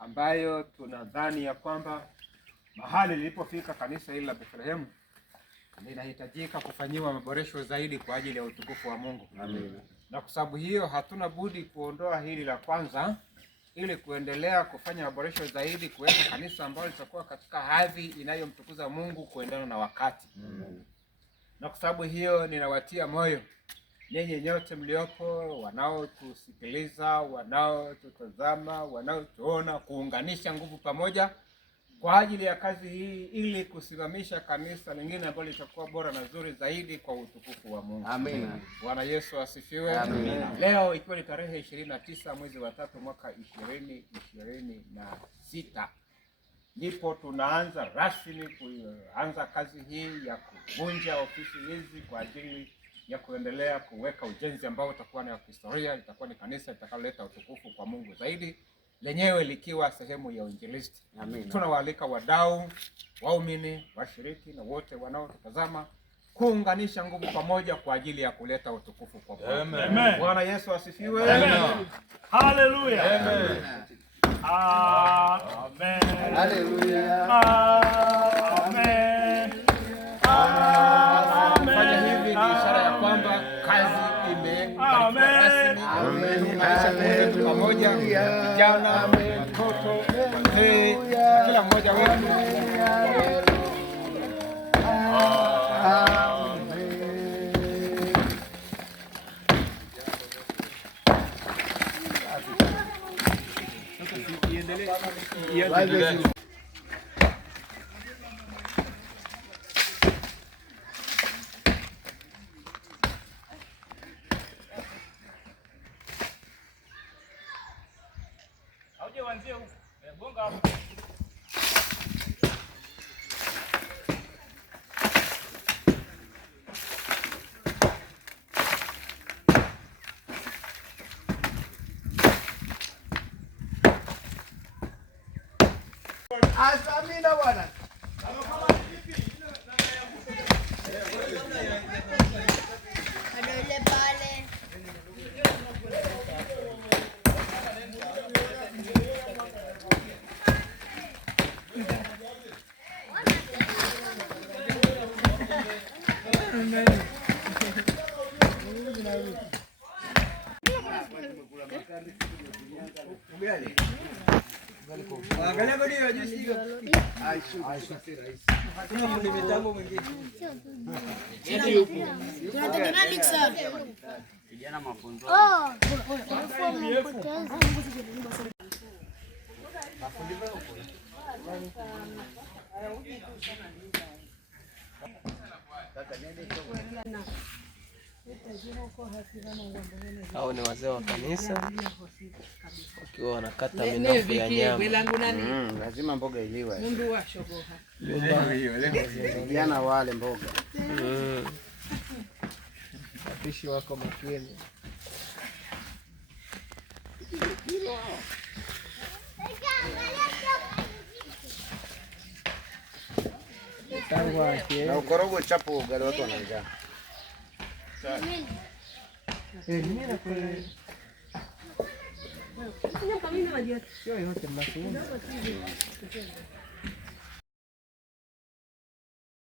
ambayo tunadhani ya kwamba mahali lilipofika kanisa hili la Bethlehem linahitajika kufanyiwa maboresho zaidi kwa ajili ya utukufu wa Mungu. Amen. Na kwa sababu hiyo hatuna budi kuondoa hili la kwanza ili kuendelea kufanya maboresho zaidi, kuweka kanisa ambalo litakuwa katika hadhi inayomtukuza Mungu kuendana na wakati. Amen. Na kwa sababu hiyo ninawatia moyo nyinyi nyote mliopo, wanaotusikiliza, wanaotutazama, wanaotuona, kuunganisha nguvu pamoja kwa ajili ya kazi hii ili kusimamisha kanisa lingine ambalo litakuwa bora na zuri zaidi kwa utukufu wa Mungu. Amen. Bwana Yesu asifiwe. Amen. Leo ikiwa ni tarehe 29 mwezi wa 3 mwaka 2026 ndipo tunaanza rasmi kuanza kazi hii ya kuvunja ofisi hizi kwa ajili ya kuendelea kuweka ujenzi ambao utakuwa ni wa historia, litakuwa ni kanisa litakaloleta utukufu kwa Mungu zaidi, lenyewe likiwa sehemu ya uinjilisti. Tunawaalika wadau, waumini, washiriki na wote wanaotazama kuunganisha nguvu pamoja kwa ajili ya kuleta utukufu kwa Bwana. Bwana Yesu asifiwe. Amen. Hallelujah. Amen. Amen. Hallelujah. Amen. Fanya hivi ni ishara ya kwamba kazi imekamilika rasmi. Amen. Pamoja vijana, mtoto, wazee, kila mmoja wetu. Hauje wanzie huko. Gonga hapo. Amina bwana. Angalia bodi ya juisi hiyo. Kuna mitambo mwingine. Tunategemea mixer. Vijana mafunzo. Hao ni wazee wa kanisa wakiwa wanakata minofu ya nyama. Lazima mboga iliwe. Vijana wale mboga. Wapishi wako makini. Na ukorogo chapo ugali watu wanajaa. Sio yote mnasema.